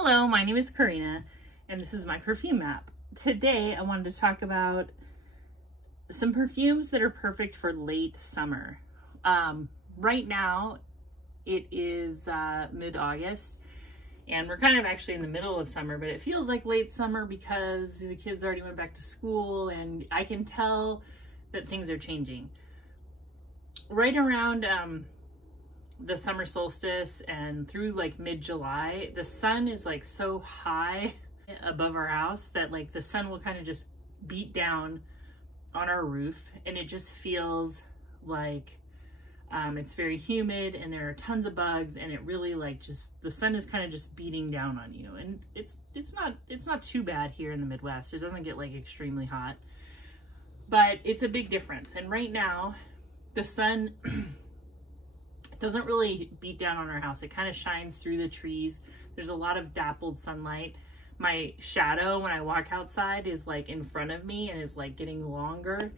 Hello, my name is Karina, and this is my perfume map. Today, I wanted to talk about some perfumes that are perfect for late summer. Right now, it is mid-August, and we're kind of actually in the middle of summer, but it feels like late summer because the kids already went back to school, and I can tell that things are changing. Right around the summer solstice and through like mid-July, the sun is like so high above our house that like the sun will kind of just beat down on our roof, and it just feels like it's very humid and there are tons of bugs, and it really like just the sun is kind of just beating down on you. And it's not too bad here in the Midwest. It doesn't get like extremely hot, but it's a big difference. And right now the sun doesn't really beat down on our house. It kind of shines through the trees. There's a lot of dappled sunlight. My shadow when I walk outside is like in front of me and is like getting longer.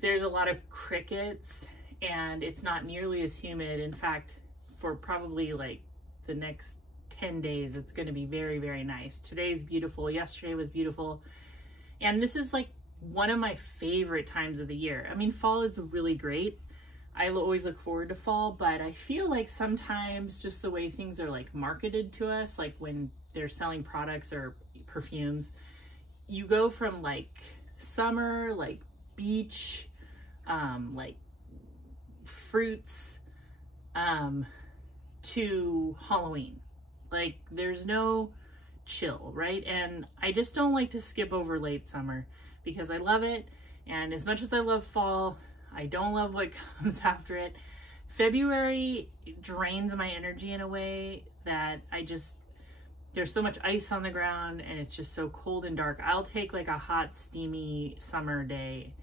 There's a lot of crickets, and it's not nearly as humid. In fact, for probably like the next 10 days, it's going to be very, very nice. Today's beautiful. Yesterday was beautiful. And this is like one of my favorite times of the year. I mean, fall is really great. I always look forward to fall, but I feel like sometimes just the way things are like marketed to us, like when they're selling products or perfumes, you go from like summer, like beach, like fruits, to Halloween. Like there's no chill, right? And I just don't like to skip over late summer because I love it. And as much as I love fall, I don't love what comes after it. February drains my energy in a way that there's so much ice on the ground and it's just so cold and dark. I'll take like a hot, steamy summer day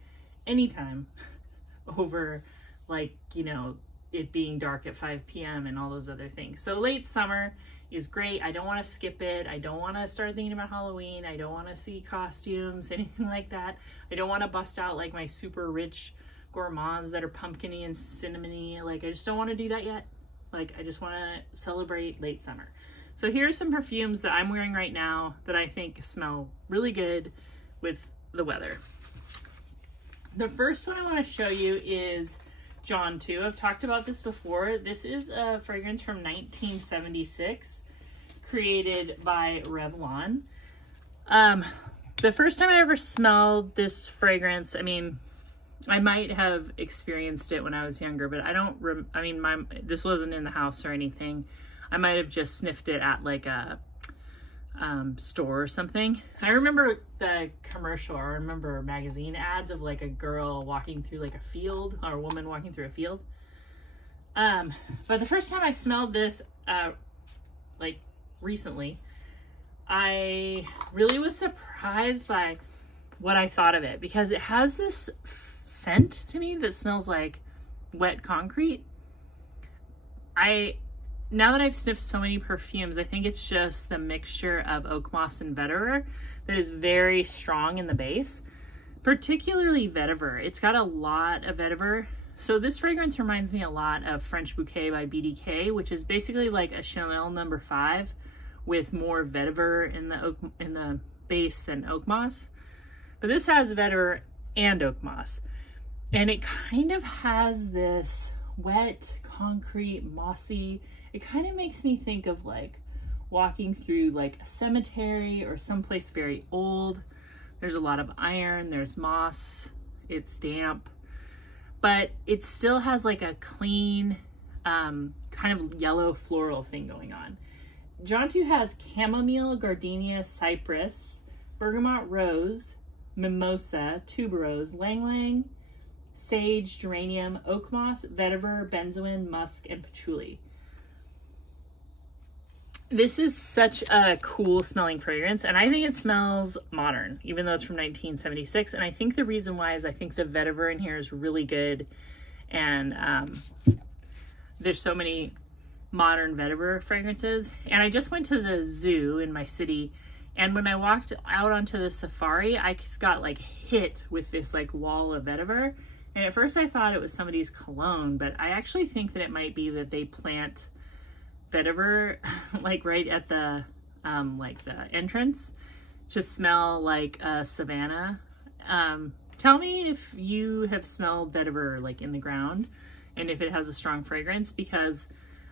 anytime over like, you know, it being dark at 5 p.m. and all those other things. So late summer is great. I don't want to skip it. I don't want to start thinking about Halloween. I don't want to see costumes, anything like that. I don't want to bust out like my super rich gourmands that are pumpkin-y and cinnamony. Like I just don't want to do that yet. Like I just want to celebrate late summer. So here's some perfumes that I'm wearing right now that I think smell really good with the weather. The first one I want to show you is Jontu. I've talked about this before. This is a fragrance from 1976 created by Revlon. The first time I ever smelled this fragrance, I mean, I might have experienced it when I was younger, but I don't, this wasn't in the house or anything. I might have just sniffed it at like a store or something. I remember the commercial, I remember magazine ads of like a girl walking through like a field, or a woman walking through a field. But the first time I smelled this, like recently, I really was surprised by what I thought of it, because it has this scent to me that smells like wet concrete. Now that I've sniffed so many perfumes, I think it's just the mixture of oak moss and vetiver that is very strong in the base, particularly vetiver. It's got a lot of vetiver. So this fragrance reminds me a lot of French Bouquet by BDK, which is basically like a Chanel No. 5 with more vetiver in the base than oak moss. But this has vetiver and oak moss. And it kind of has this wet, concrete, mossy, it kind of makes me think of like walking through like a cemetery or someplace very old. There's a lot of iron, there's moss, it's damp, but it still has like a clean, kind of yellow floral thing going on. Jontu has chamomile, gardenia, cypress, bergamot rose, mimosa, tuberose, lang lang, sage, geranium, oak moss, vetiver, benzoin, musk, and patchouli. This is such a cool smelling fragrance, and I think it smells modern, even though it's from 1976. And I think the reason why is I think the vetiver in here is really good, and there's so many modern vetiver fragrances. And I just went to the zoo in my city, and when I walked out onto the safari, I just got like hit with this like wall of vetiver. And at first I thought it was somebody's cologne, but I actually think that it might be that they plant vetiver like right at the like the entrance to smell like savannah. Tell me if you have smelled vetiver like in the ground and if it has a strong fragrance, because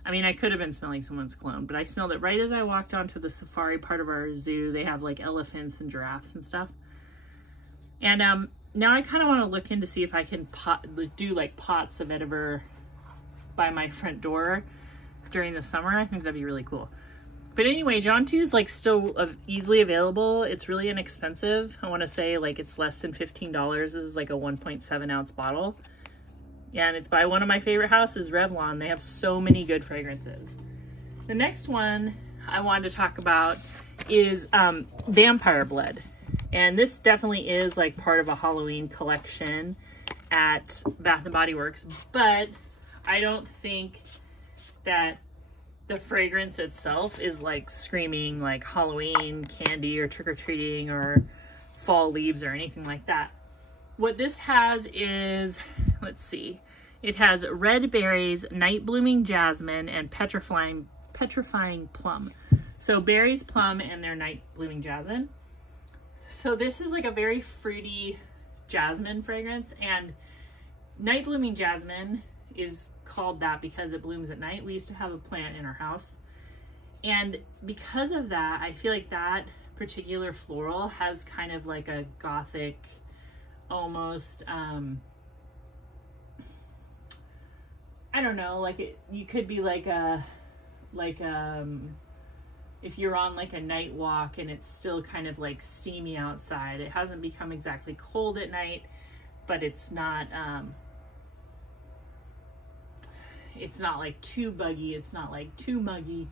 I mean, I could have been smelling someone's cologne, but I smelled it right as I walked onto the safari part of our zoo. They have like elephants and giraffes and stuff. And now I kind of want to look in to see if I can do like pots of vetiver by my front door during the summer. I think that'd be really cool. But anyway, Jontu is like still easily available. It's really inexpensive. I want to say like it's less than $15. This is like a 1.7 ounce bottle. Yeah, and it's by one of my favorite houses, Revlon. They have so many good fragrances. The next one I wanted to talk about is Vampire Blood. And this definitely is like part of a Halloween collection at Bath & Body Works, but I don't think that the fragrance itself is like screaming like Halloween candy or trick-or-treating or fall leaves or anything like that. What this has is, let's see, it has red berries, night blooming jasmine, and petrifying plum. So berries, plum, and their night blooming jasmine. So this is like a very fruity jasmine fragrance, and night blooming jasmine is called that because it blooms at night. We used to have a plant in our house, and because of that, I feel like that particular floral has kind of like a gothic, almost I don't know, like you could be like if you're on like a night walk and it's still kind of like steamy outside. It hasn't become exactly cold at night, but it's not like too buggy, it's not like too muggy.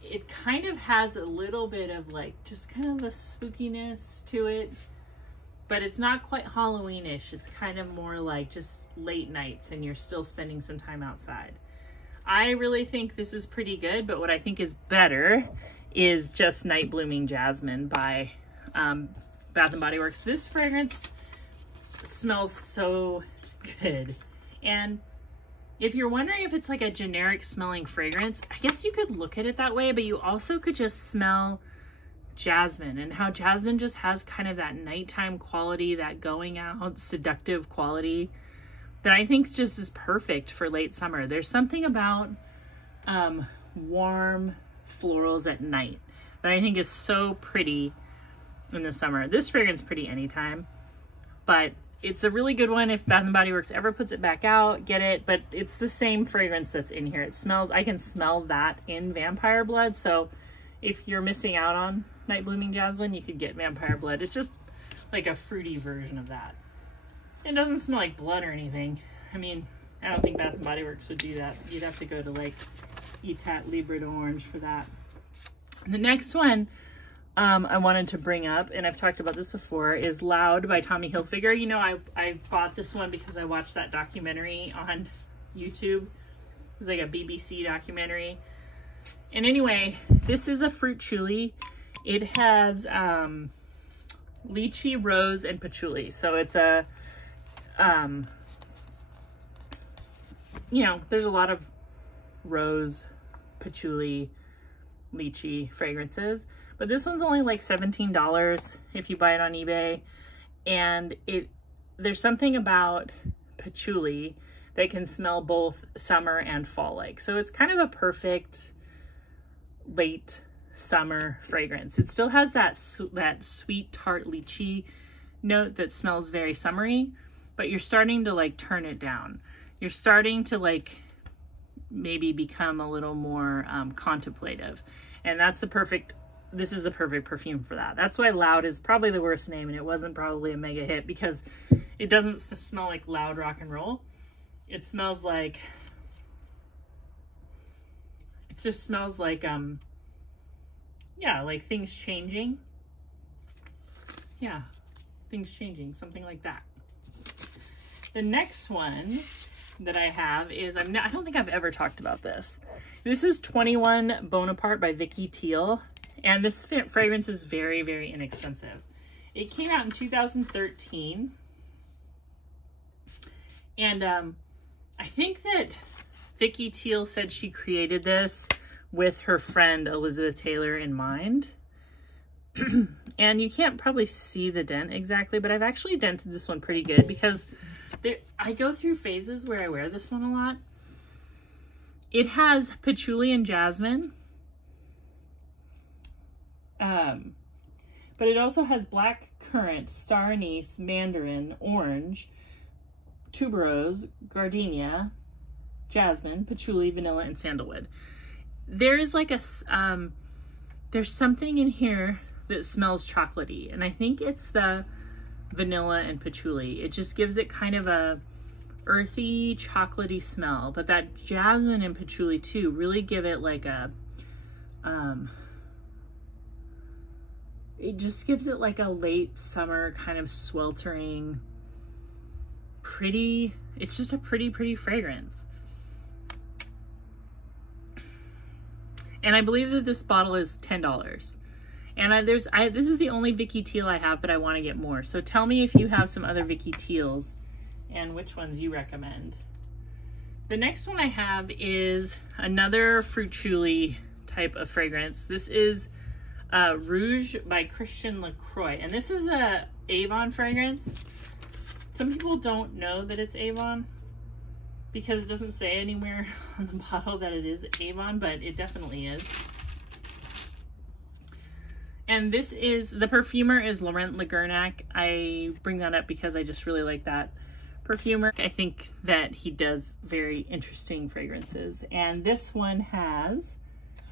It kind of has a little bit of like just kind of a spookiness to it, but it's not quite Halloweenish. It's kind of more like just late nights and you're still spending some time outside. I really think this is pretty good, but what I think is better is just Night Blooming Jasmine by Bath & Body Works. This fragrance smells so good. And if you're wondering if it's like a generic smelling fragrance, I guess you could look at it that way, but you also could just smell jasmine and how jasmine just has kind of that nighttime quality, that going out seductive quality that I think just is perfect for late summer. There's something about warm florals at night that I think is so pretty in the summer. This fragrance is pretty anytime, but it's a really good one. If Bath & Body Works ever puts it back out, get it. But it's the same fragrance that's in here. It smells, I can smell that in Vampire Blood. So if you're missing out on Night Blooming Jasmine, you could get Vampire Blood. It's just like a fruity version of that. It doesn't smell like blood or anything. I mean, I don't think Bath & Body Works would do that. You'd have to go to like Etat Libre d'Orange for that. The next one I wanted to bring up, and I've talked about this before, is Loud by Tommy Hilfiger. You know, I bought this one because I watched that documentary on YouTube. It was like a BBC documentary. And anyway, this is a fruit chuli. It has lychee, rose, and patchouli. So it's a you know, there's a lot of rose, patchouli, lychee fragrances, but this one's only like $17 if you buy it on eBay. And there's something about patchouli that can smell both summer and fall like. So it's kind of a perfect late summer fragrance. It still has that sweet tart lychee note that smells very summery, but you're starting to like turn it down. You're starting to like maybe become a little more contemplative. And that's this is the perfect perfume for that. That's why Loud is probably the worst name, and it wasn't probably a mega hit, because it doesn't smell like loud rock and roll. It smells like, it just smells like, yeah, like things changing. Yeah, things changing, something like that. The next one that I have is, I don't think I've ever talked about this. This is 21 Bonaparte by Vicky Teal. And this fragrance is very, very inexpensive. It came out in 2013. And I think that Vicky Teal said she created this with her friend Elizabeth Taylor in mind. And you can't probably see the dent exactly, but I've actually dented this one pretty good because I go through phases where I wear this one a lot. It has patchouli and jasmine. But it also has black currant, star anise, mandarin, orange, tuberose, gardenia, jasmine, patchouli, vanilla, and sandalwood. There is like there's something in here that smells chocolatey, and I think it's the vanilla and patchouli. It just gives it kind of a earthy, chocolatey smell, but that jasmine and patchouli too really give it like a it just gives it like a late summer kind of sweltering, pretty, it's just a pretty fragrance. And I believe that this bottle is $10. And this is the only Vicky Teal I have, but I want to get more. So tell me if you have some other Vicky Teals and which ones you recommend. The next one I have is another fruit-chuli type of fragrance. This is Rouge by Christian Lacroix, and this is a Avon fragrance. Some people don't know that it's Avon because it doesn't say anywhere on the bottle that it is Avon, but it definitely is. And this is, the perfumer is Laurent Lagernac. I bring that up because I just really like that perfumer. I think that he does very interesting fragrances. And this one has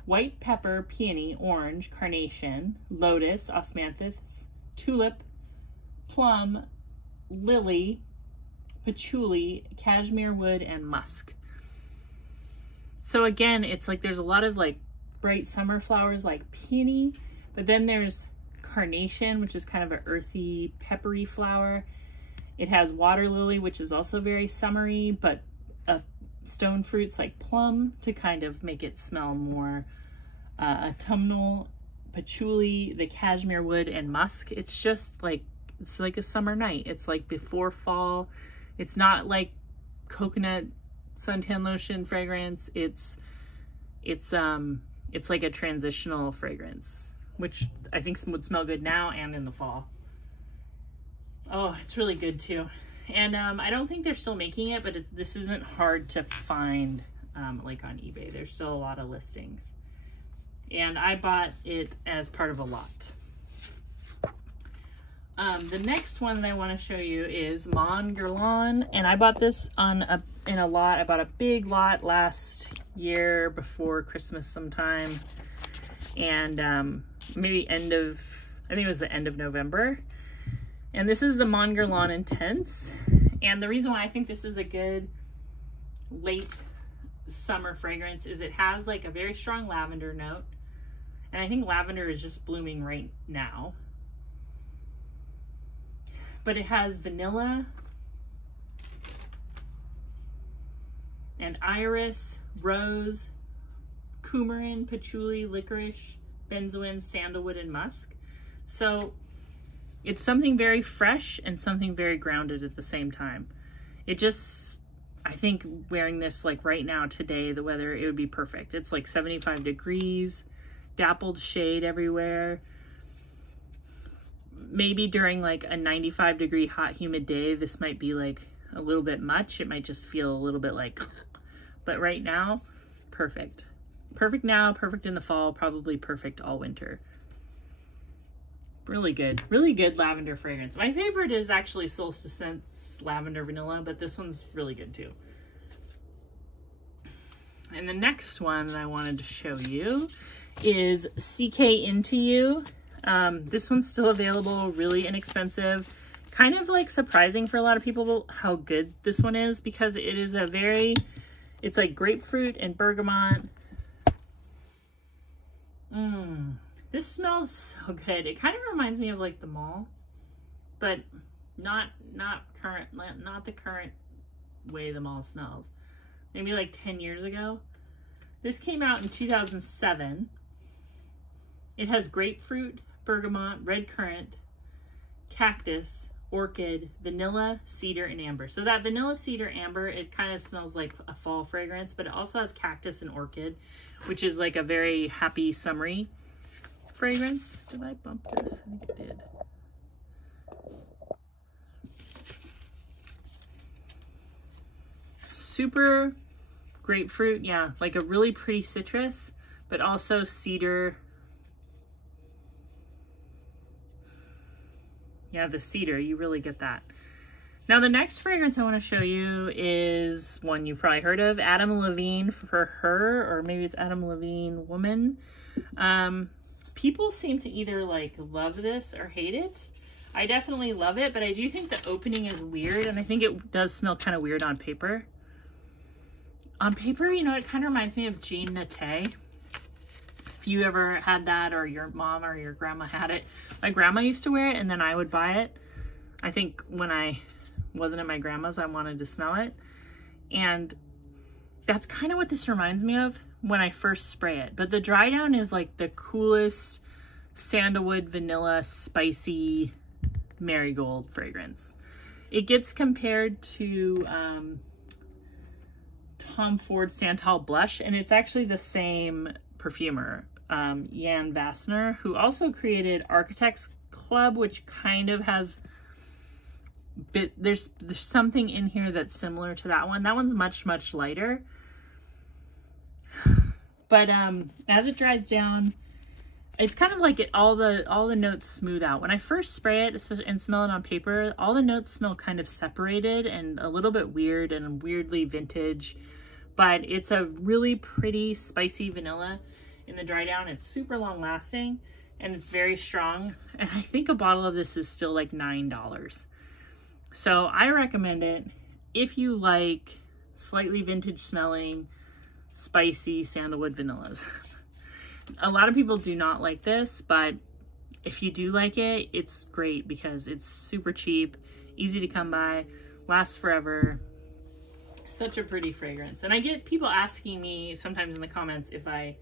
white pepper, peony, orange, carnation, lotus, osmanthus, tulip, plum, lily, patchouli, cashmere wood, and musk. So again, it's like there's a lot of like bright summer flowers like peony, but then there's carnation, which is kind of an earthy, peppery flower. It has water lily, which is also very summery, but stone fruits like plum to kind of make it smell more autumnal, patchouli, the cashmere wood, and musk. It's just like, it's like a summer night. It's like before fall. It's not like coconut suntan lotion fragrance. It's like a transitional fragrance, which I think would smell good now and in the fall. Oh, it's really good too. And I don't think they're still making it, but this isn't hard to find like on eBay. There's still a lot of listings. And I bought it as part of a lot. The next one that I want to show you is Mon Guerlain, and I bought this in a lot. I bought a big lot last year before Christmas sometime, and maybe I think it was the end of November. And this is the Mon Guerlain Intense, and the reason why I think this is a good late summer fragrance is it has like a very strong lavender note, and I think lavender is just blooming right now. But it has vanilla and iris, rose, coumarin, patchouli, licorice, benzoin, sandalwood, and musk. So it's something very fresh and something very grounded at the same time. It just, I think wearing this like right now today, the weather, it would be perfect. It's like 75 degrees, dappled shade everywhere. Maybe during like a 95-degree hot humid day, this might be like a little bit much. It might just feel a little bit like, but right now, perfect. Perfect now, perfect in the fall, probably perfect all winter. Really good lavender fragrance. My favorite is actually Solstice Scents Lavender Vanilla, but this one's really good too. And the next one that I wanted to show you is CK Into You. This one's still available, really inexpensive. Kind of like surprising for a lot of people how good this one is, because it is it's like grapefruit and bergamot. This smells so good. It kind of reminds me of like the mall, but not the current way the mall smells. Maybe like 10 years ago. This came out in 2007. It has grapefruit, bergamot, red currant, cactus, orchid, vanilla, cedar, and amber. So that vanilla, cedar, amber, it kind of smells like a fall fragrance, but it also has cactus and orchid, which is like a very happy, summery fragrance. Did I bump this? I think it did. Super grapefruit, yeah, like a really pretty citrus, but also cedar. Yeah, the cedar, you really get that. Now the next fragrance I want to show you is one you've probably heard of, Adam Levine for Her, or maybe it's Adam Levine Woman. People seem to either like love this or hate it. I definitely love it, but I do think the opening is weird, and I think it does smell kind of weird on paper. On paper, you know, it kind of reminds me of Jean Naté. If you ever had that, or your mom or your grandma had it. My grandma used to wear it, and then I would buy it. I think when I wasn't at my grandma's, I wanted to smell it. And that's kind of what this reminds me of when I first spray it. But the dry down is like the coolest sandalwood, vanilla, spicy marigold fragrance. It gets compared to Tom Ford Santal Blush, and it's actually the same perfumer, Jan Vassner, who also created Architects Club, which kind of has there's something in here that's similar to that one. That one's much lighter, but as it dries down, it's kind of like all the notes smooth out. When I first spray it, especially and smell it on paper, all the notes smell kind of separated and a little bit weird and weirdly vintage. But it's a really pretty spicy vanilla in the dry down. It's super long lasting and it's very strong. And I think a bottle of this is still like $9. So I recommend it if you like slightly vintage smelling, spicy sandalwood vanillas. A lot of people do not like this, but if you do like it, it's great because it's super cheap, easy to come by, lasts forever. Such a pretty fragrance. And I get people asking me sometimes in the comments if I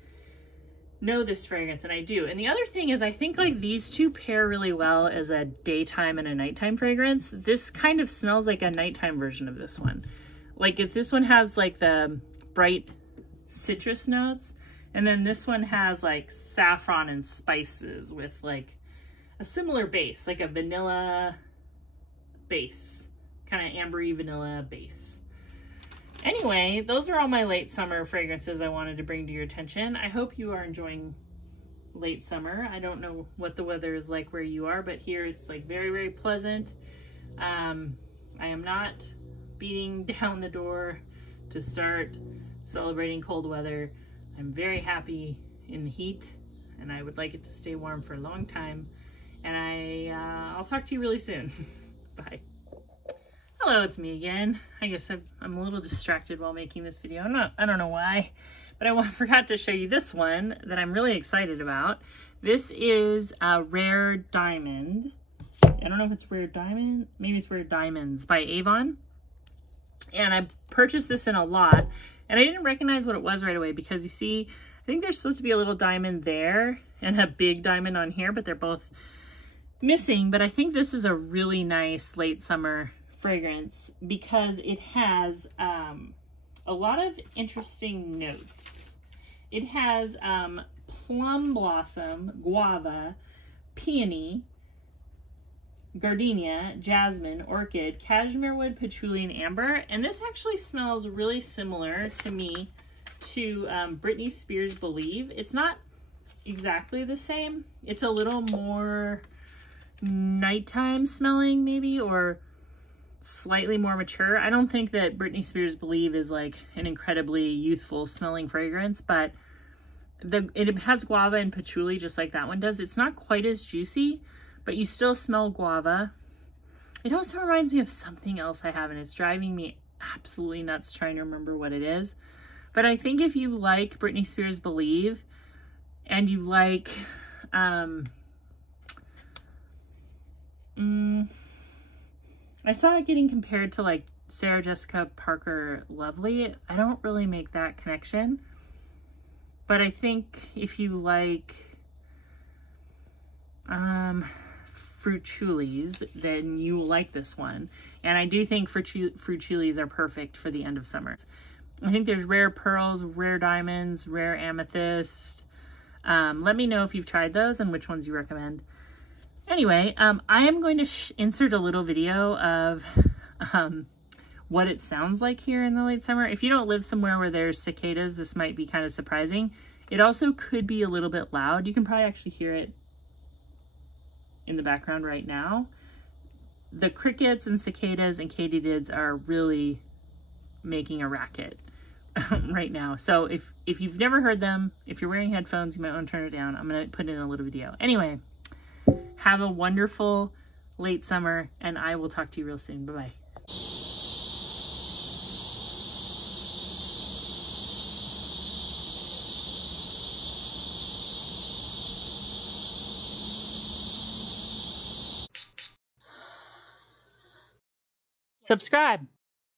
know this fragrance, and I do. And the other thing is I think like these two pair really well as a daytime and a nighttime fragrance. This kind of smells like a nighttime version of this one. Like if this one has like the bright citrus notes, and then this one has like saffron and spices with like a similar base, like a vanilla base, kind of ambery vanilla base. Anyway, those are all my late summer fragrances I wanted to bring to your attention. I hope you are enjoying late summer. I don't know what the weather is like where you are, but here it's like very pleasant. I am not beating down the door to start celebrating cold weather. I'm very happy in the heat, and I would like it to stay warm for a long time. And I'll talk to you really soon. Bye. Hello, it's me again. I guess I'm a little distracted while making this video. I don't know why, but I forgot to show you this one that I'm really excited about. This is a Rare Diamond. I don't know if it's Rare Diamond. Maybe it's Rare Diamonds by Avon. And I purchased this in a lot, and I didn't recognize what it was right away because you see, I think there's supposed to be a little diamond there and a big diamond on here, but they're both missing. But I think this is a really nice late summer fragrance because it has a lot of interesting notes. It has plum blossom, guava, peony, gardenia, jasmine, orchid, cashmere wood, patchouli, and amber. And this actually smells really similar to me to Britney Spears' Believe. It's not exactly the same. It's a little more nighttime smelling maybe, or slightly more mature. I don't think that Britney Spears' Believe is like an incredibly youthful smelling fragrance, but it has guava and patchouli just like that one does. It's not quite as juicy, but you still smell guava. It also reminds me of something else I have, and it's driving me absolutely nuts trying to remember what it is. But I think if you like Britney Spears' Believe and you like I saw it getting compared to like Sarah Jessica Parker Lovely. I don't really make that connection. But I think if you like fruit chulis, then you will like this one. And I do think fruit chulis are perfect for the end of summer. I think there's rare pearls, rare diamonds, rare amethyst. Let me know if you've tried those and which ones you recommend. Anyway, I am going to insert a little video of what it sounds like here in the late summer. If you don't live somewhere where there's cicadas, this might be kind of surprising. It also could be a little bit loud. You can probably actually hear it in the background right now. The crickets and cicadas and katydids are really making a racket right now. So if you've never heard them, if you're wearing headphones, you might want to turn it down. I'm going to put in a little video. Anyway, have a wonderful late summer, and I will talk to you real soon. Bye-bye. Subscribe.